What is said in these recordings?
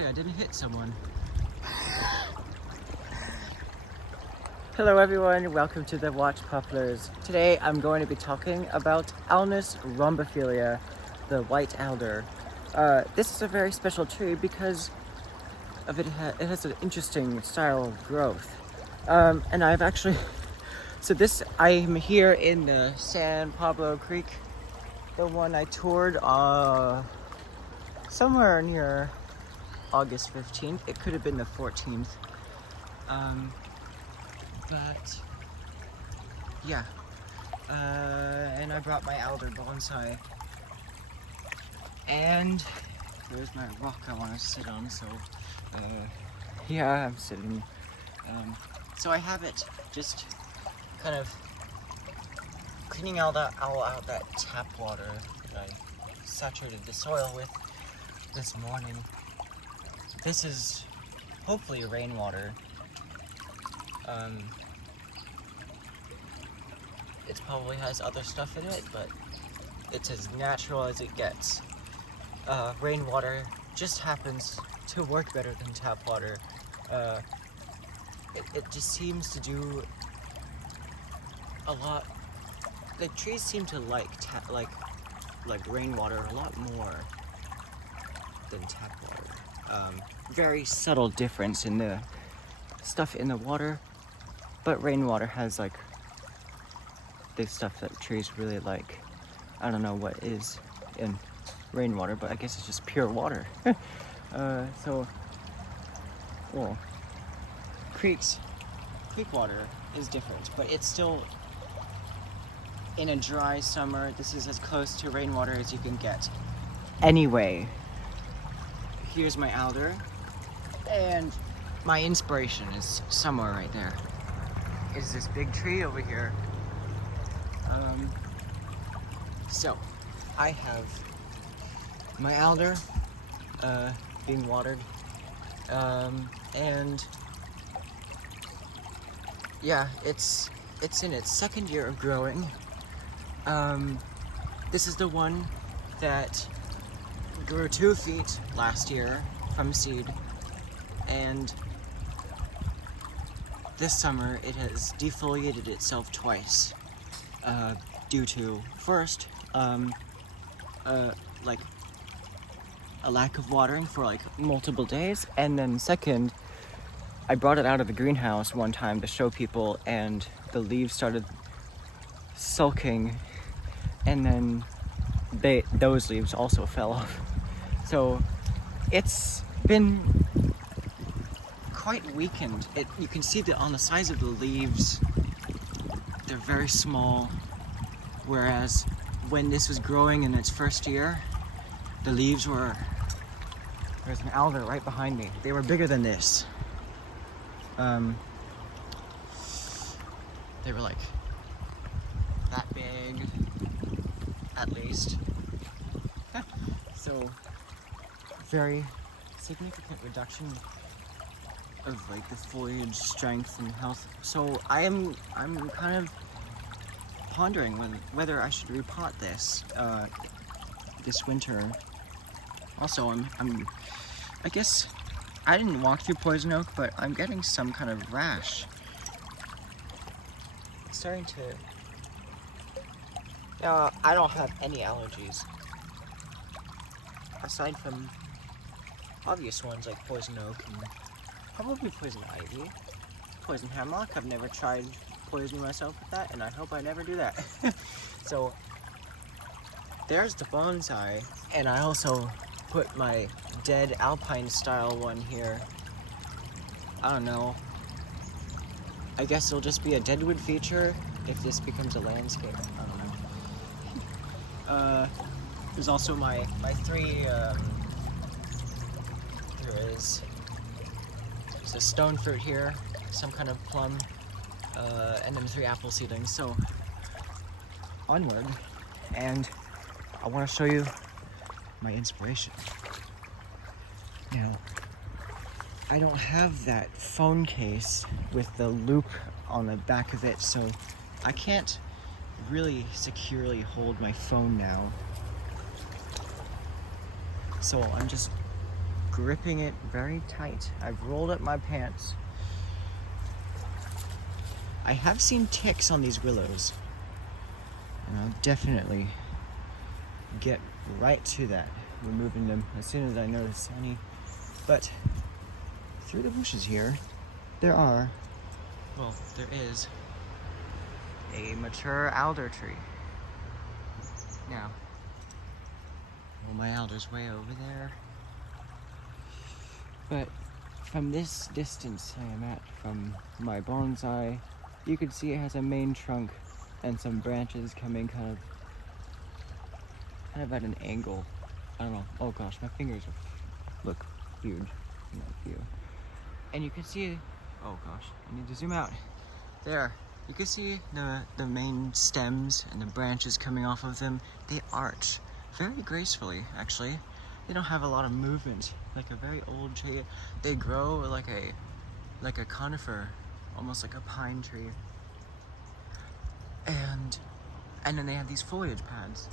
Hopefully I didn't hit someone. Hello everyone, welcome to the Watch Poplars. Today I'm going to be talking about Alnus Rhombifolia, the white alder. This is a very special tree because of it has an interesting style of growth. And I've actually, I'm here in the San Pablo Creek, the one I toured somewhere near August 15th. It could have been the 14th. But yeah, and I brought my alder bonsai, and there's my rock I want to sit on, so yeah, I'm sitting. So I have it just kind of cleaning out that tap water that I saturated the soil with this morning. This is hopefully rainwater. It probably has other stuff in it, but it's as natural as it gets. Rainwater just happens to work better than tap water. It just seems to do a lot. The trees seem to like rainwater a lot more than tap water. Very subtle difference in the stuff in the water, but rainwater has like the stuff that trees really like. I don't know what is in rainwater, but I guess it's just pure water. Well, creek water is different, but it's still, in a dry summer, this is as close to rainwater as you can get. Anyway, here's my alder, and my inspiration is somewhere right there. Is this big tree over here. So I have my alder being watered, and yeah, it's in its second year of growing. This is the one that grew 2 feet last year from seed, and this summer it has defoliated itself twice, due to, first, like a lack of watering for like multiple days, and then second, I brought it out of the greenhouse one time to show people, and the leaves started sulking, and then those leaves also fell off. So it's been quite weakened. You can see that on the size of the leaves, they're very small, whereas when this was growing in its first year, the leaves were, there's an alder right behind me, they were bigger than this. They were like that big, at least. So very significant reduction of like the foliage strength and health. So I'm kind of pondering whether I should repot this this winter. Also, I guess I didn't walk through poison oak, but I'm getting some kind of rash. It's starting to. I don't have any allergies aside from obvious ones like poison oak and probably poison ivy, poison hemlock. I've never tried poisoning myself with that, and I hope I never do that. So there's the bonsai, and I also put my dead alpine style one here. I don't know. I guess it'll just be a deadwood feature if this becomes a landscape. I don't know. There's also my three. There's a stone fruit here, some kind of plum, and then 3 apple seedlings. So onward, and I want to show you my inspiration. Now, I don't have that phone case with the loop on the back of it, so I can't really securely hold my phone now. So I'm just gripping it very tight. I've rolled up my pants. I have seen ticks on these willows, and I'll definitely get right to that, removing them as soon as I notice any. But through the bushes here, there is a mature alder tree. Now, well, my alder's way over there. But from this distance I am at from my bonsai, you can see it has a main trunk and some branches coming kind of at an angle. I don't know. Oh gosh, my fingers look huge in that view. And you can see, oh gosh, I need to zoom out. There, you can see the main stems and the branches coming off of them. They arch very gracefully, actually. They don't have a lot of movement, like a very old tree. They grow like a conifer, almost like a pine tree. And then they have these foliage pads.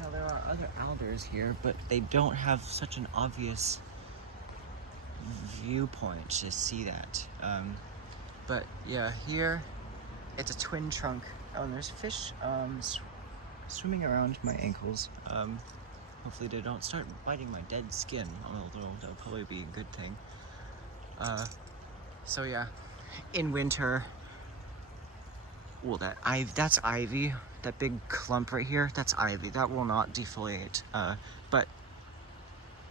Now there are other alders here, but they don't have such an obvious viewpoint to see that. But yeah, here it's a twin trunk. Oh, and there's fish swimming around my ankles. Hopefully they don't start biting my dead skin, although that'll probably be a good thing. So yeah, in winter, well, that's ivy. That big clump right here, that's ivy. That will not defoliate. But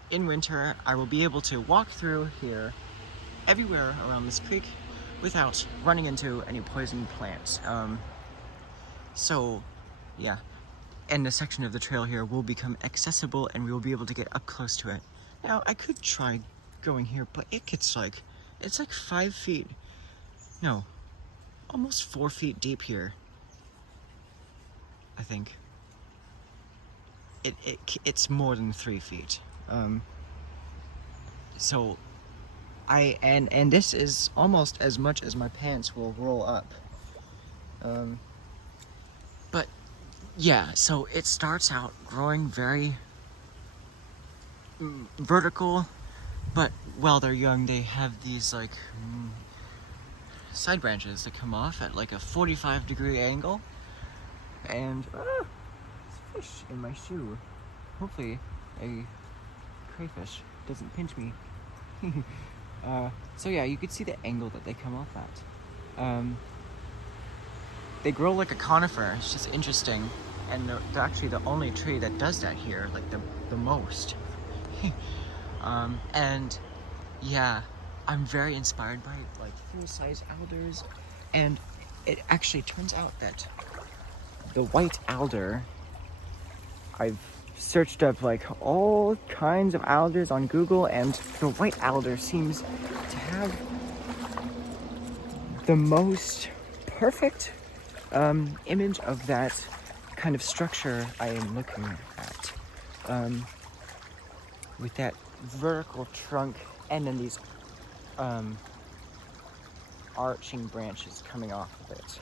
in winter, I will be able to walk through here everywhere around this creek without running into any poison plants. So yeah, and the section of the trail here will become accessible and we will be able to get up close to it. Now, I could try going here, but it gets it's like 5 feet, no, almost 4 feet deep here, I think. It's more than 3 feet. So and this is almost as much as my pants will roll up. But yeah, so it starts out growing very vertical, but while they're young, they have these like side branches that come off at like a 45-degree angle. And there's fish in my shoe. Hopefully a crayfish doesn't pinch me. So yeah, you can see the angle that they come off at. They grow like a conifer. It's just interesting, and they're actually the only tree that does that here, like the most. And yeah, I'm very inspired by like full-size alders, and it actually turns out that the white alder, I've searched up like all kinds of alders on Google, and the white alder seems to have the most perfect image of that kind of structure I am looking at, with that vertical trunk and then these arching branches coming off of it.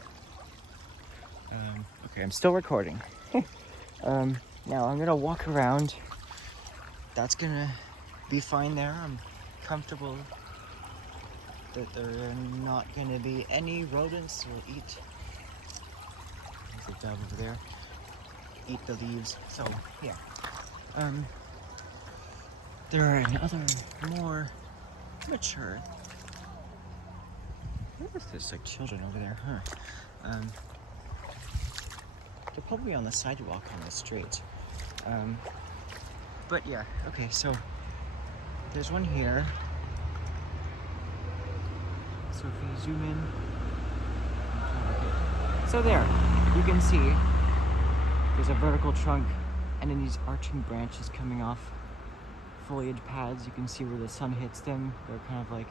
Okay, I'm still recording. Now I'm gonna walk around. That's gonna be fine there. I'm comfortable that there are not gonna be any rodents who will eat. There's a dove over there. Eat the leaves. So yeah. There are another more mature. What is this? Like children over there, huh? They're probably on the sidewalk on the street. But yeah, okay, so there's one here. So if you zoom in, so there, you can see there's a vertical trunk and then these arching branches coming off foliage pads. You can see where the sun hits them. They're kind of like,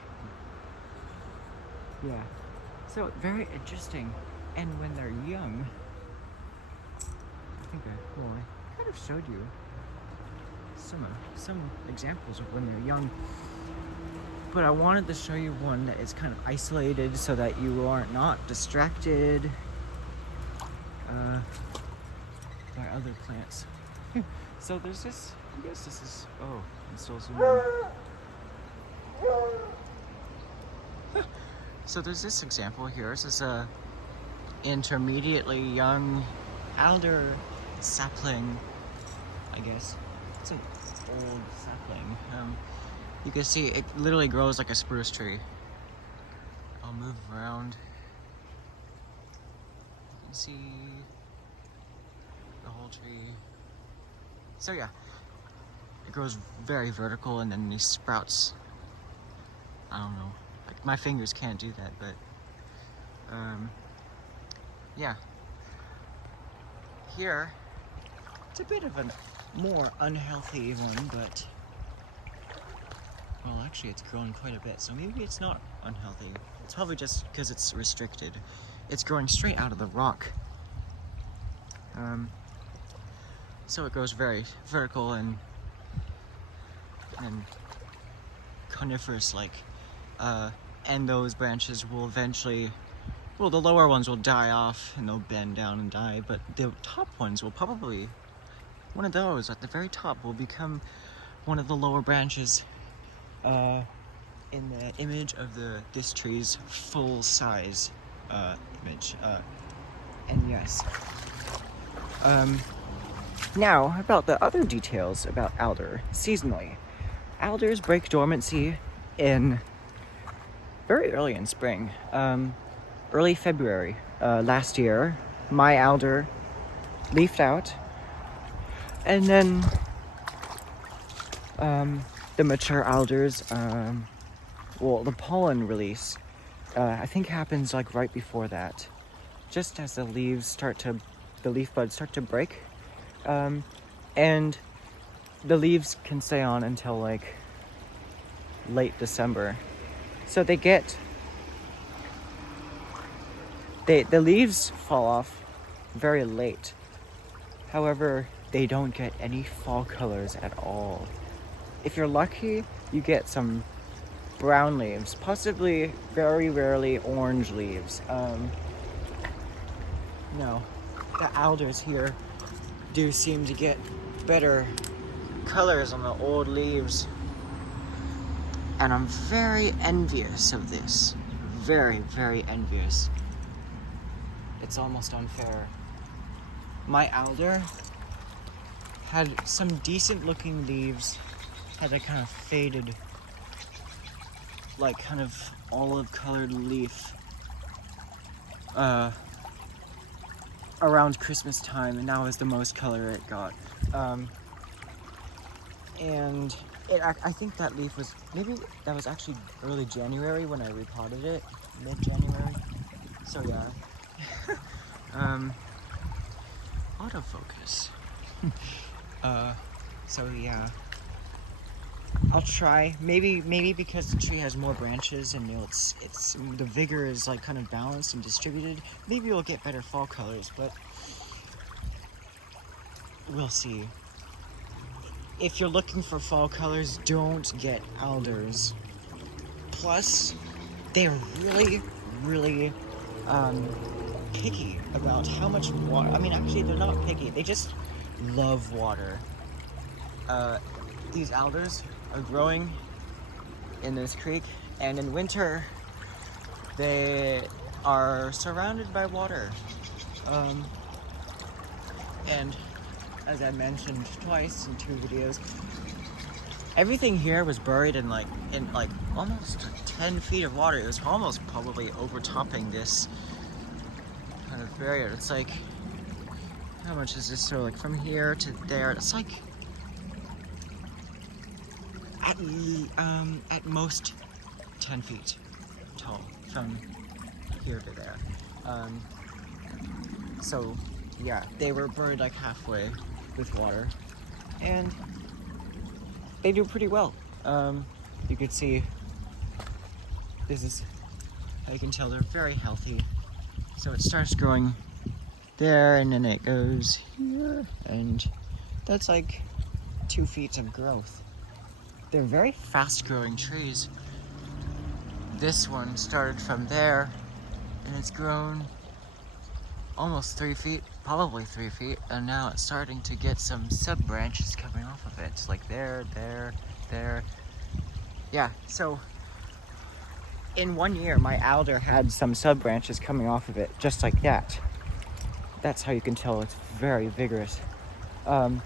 yeah. So very interesting. And when they're young, I kind of showed you some examples of when they're young, but I wanted to show you one that is kind of isolated so that you are not distracted by other plants. So there's this, I guess this is, oh, I'm still zooming in. So there's this example here. This is a intermediately young alder sapling, I guess. It's an old sapling. You can see it literally grows like a spruce tree. I'll move around. You can see the whole tree. So yeah, it grows very vertical, and then these sprouts, I don't know, like my fingers can't do that, but yeah. Here, it's a bit of a more unhealthy one, but well, actually it's grown quite a bit, so maybe it's not unhealthy. It's probably just because it's restricted. It's growing straight out of the rock. So it grows very vertical and coniferous like, and those branches will eventually, well, the lower ones will die off and they'll bend down and die, but the top ones will probably, one of those at the very top will become one of the lower branches in the image of this tree's full size image. And yes. Now, about the other details about alder seasonally. Alders break dormancy in very early in spring. Early February last year, my alder leafed out, and then the mature alders, well, the pollen release, I think happens like right before that, just as the leaf buds start to break, and the leaves can stay on until like late December. So the leaves fall off very late. However, they don't get any fall colors at all. If you're lucky, you get some brown leaves, possibly very rarely orange leaves. No, the alders here do seem to get better colors on the old leaves. And I'm very envious of this. Very, very envious. It's almost unfair. My alder had some decent looking leaves, had a kind of faded, like kind of olive colored leaf around Christmas time, and that was the most color it got. And I think that leaf was, maybe that was actually early January when I repotted it, mid-January. So yeah. Autofocus. So yeah. I'll try. Maybe because the tree has more branches and it's the vigor is like kind of balanced and distributed. Maybe you'll get better fall colors, but we'll see. If you're looking for fall colors, don't get alders. Plus, they're really, really picky about how much water. I mean, actually, they're not picky. They just love water. These alders are growing in this creek, and in winter, they are surrounded by water. And as I mentioned twice in 2 videos, everything here was buried in like almost 10 feet of water. It was almost probably overtopping this kind of barrier. It's like, how much is this? So like from here to there, it's like at most 10 feet tall from here to there. So yeah, they were buried like halfway with water, and they do pretty well. You could see, this is how you can tell they're very healthy. So it starts growing there, and then it goes here, and that's like 2 feet of growth. They're very fast growing trees. This one started from there, and it's grown almost 3 feet, probably 3 feet, and now it's starting to get some sub branches coming off of it. It's like there, yeah, so in 1 year, my alder had some sub branches coming off of it, just like that. That's how you can tell it's very vigorous.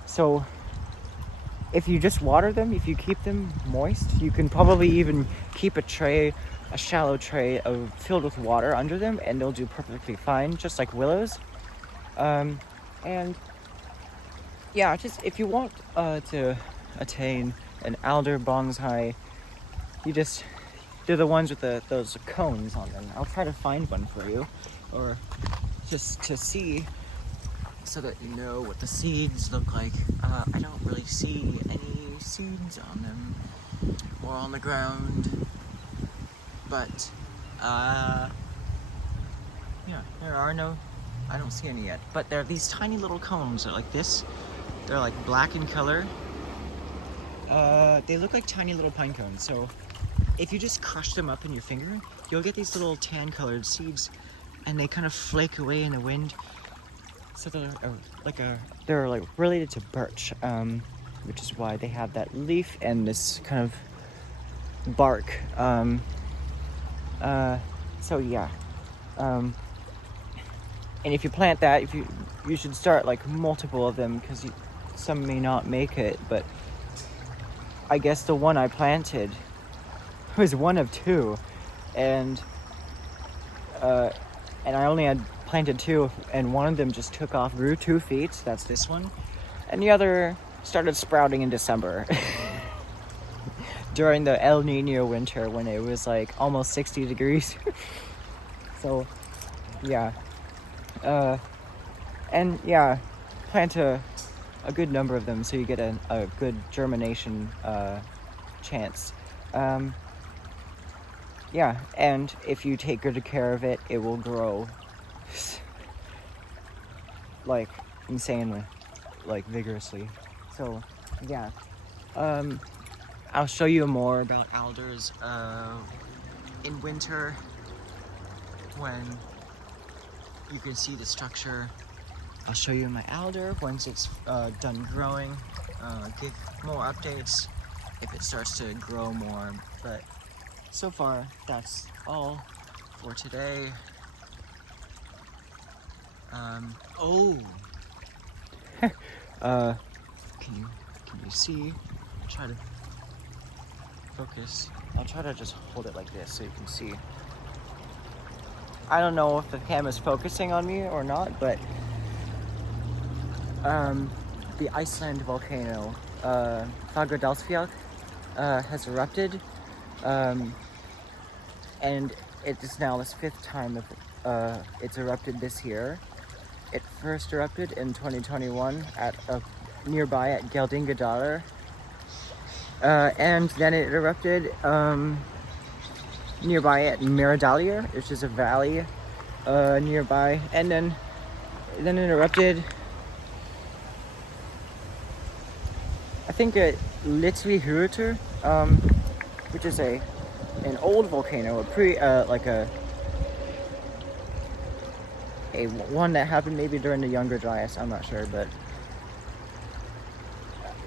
So if you just water them, if you keep them moist, you can probably even keep a shallow tray filled with water under them, and they'll do perfectly fine, just like willows. And yeah, just if you want to attain an alder bonsai, they're the ones with those cones on them. I'll try to find one for you, or just to see, so that you know what the seeds look like. I don't really see any seeds on them or on the ground, but yeah, I don't see any yet. But they're these tiny little cones. They're like this. They're like black in color. They look like tiny little pine cones. So if you just crush them up in your finger, you'll get these little tan-colored seeds, and they kind of flake away in the wind. So they're like related to birch, which is why they have that leaf and this kind of bark. So yeah, and if you plant that, you should start like multiple of them, because some may not make it. But I guess the one I planted was one of two, and I only had planted two, and one of them just took off, grew 2 feet. That's this one, and the other started sprouting in December during the El Nino winter when it was like almost 60 degrees. So yeah, and yeah, plant a good number of them so you get a good germination chance. Yeah, and if you take good care of it, it will grow like insanely, like vigorously. So yeah, I'll show you more about alders in winter, when you can see the structure. I'll show you my alder once it's done growing, give more updates if it starts to grow more. But so far, that's all for today. Can you see? I'll try to focus. I'll try to just hold it like this so you can see. I don't know if the camera's focusing on me or not, but the Iceland volcano, Fagradalsfjall, has erupted, and it is now the 5th time that it's erupted this year. It first erupted in 2021 nearby at Geldingadalur, and then it erupted nearby at Miradalur, which is a valley nearby, and then it erupted, I think, at Litlihurtur, which is an old volcano, a one that happened maybe during the Younger Dryas. I'm not sure, but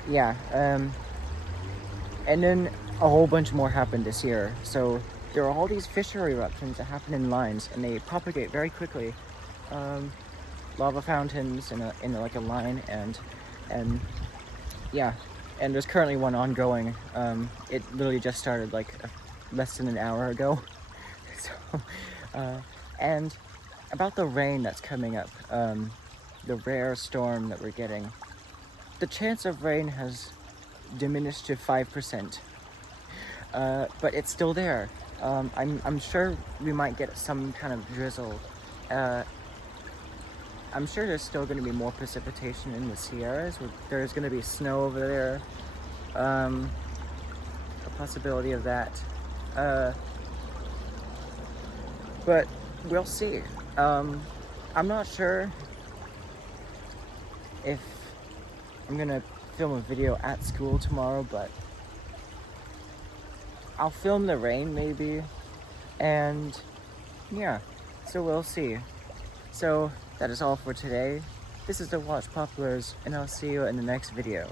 yeah. And then a whole bunch more happened this year. So there are all these fissure eruptions that happen in lines, and they propagate very quickly. Lava fountains in like a line, and yeah. And there's currently one ongoing. It literally just started like less than an hour ago. So, and about the rain that's coming up, the rare storm that we're getting, the chance of rain has diminished to 5%, but it's still there. I'm sure we might get some kind of drizzle. I'm sure there's still going to be more precipitation in the Sierras. There's going to be snow over there, a possibility of that, but we'll see. I'm not sure if I'm gonna film a video at school tomorrow, but I'll film the rain maybe, and yeah, so we'll see. So that is all for today. This is the Watch Poplars, and I'll see you in the next video.